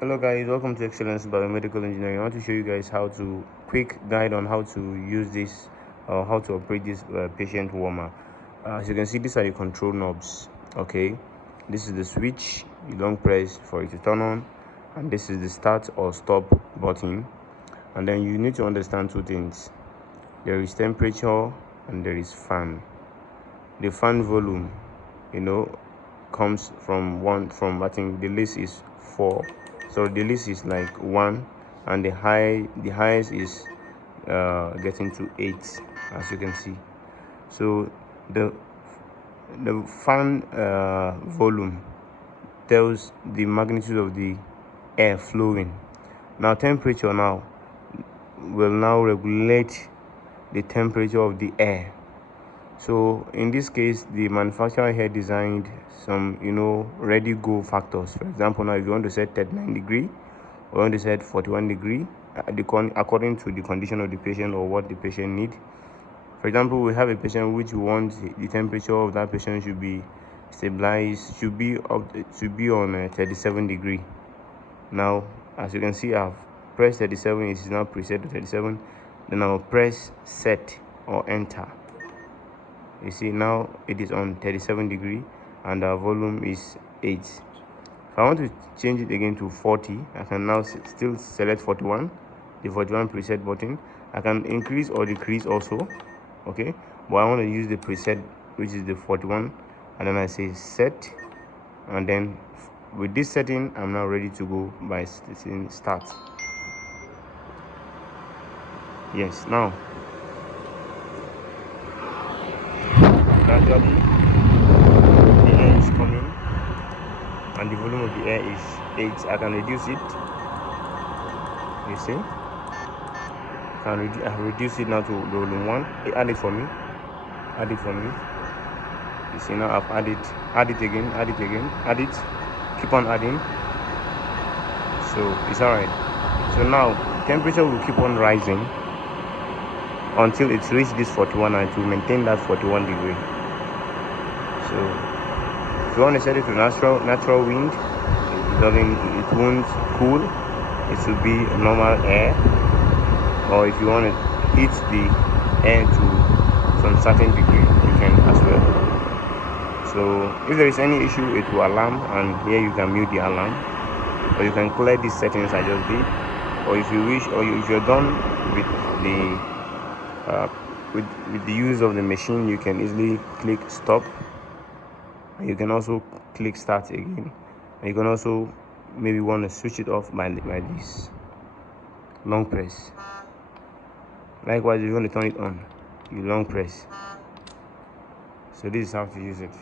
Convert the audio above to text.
Hello guys, welcome to Excellence Biomedical Engineering. I want to show you guys how to quick guide on how to use this or how to operate this patient warmer. As you can see, these are the control knobs. Okay, this is the switch. You long press for it to turn on, and this is the start or stop button. And then you need to understand two things: there is temperature and there is fan. The fan volume, comes from I think the list is 4, so the list is like 1, and the highest is getting to 8, as you can see. So the fan volume tells the magnitude of the air flowing. Now temperature will now regulate the temperature of the air. So in this case, the manufacturer here designed some ready go factors. For example, now if you want to set 39 degree or you want to set 41 degree according to the condition of the patient or what the patient need. For example, we have a patient which we want the temperature of that patient should be stabilized, should be on 37 degree. Now as you can see, I've pressed 37. It is now preset to 37. Then I'll press set or enter. You see, now it is on 37 degree and our volume is 8. If I want to change it again to 40, I can now still select 41, the 41 preset button. I can increase or decrease also, okay, but I want to use the preset, which is the 41, and then I say set, and then with this setting I'm now ready to go by saying start. Yes, now gradually the air is coming and the volume of the air is 8. I can reduce it. You see, I reduce it now to volume 1. Add it for me. You see, now I've added it again, add it, keep on adding. So it's all right. So now temperature will keep on rising until it reaches this 41, and to maintain that 41 degree. So if you want to set it to natural wind, it won't cool. It should be normal air. Or if you want to heat the air to some certain degree, you can as well. So if there is any issue, it will alarm, and here you can mute the alarm, or you can clear these settings I just did. Or if you wish, or if you're done with the use of the machine, you can easily click stop, and you can also click start again. And you can also maybe want to switch it off by this long press. Likewise, if you want to turn it on, you long press. So this is how to use it.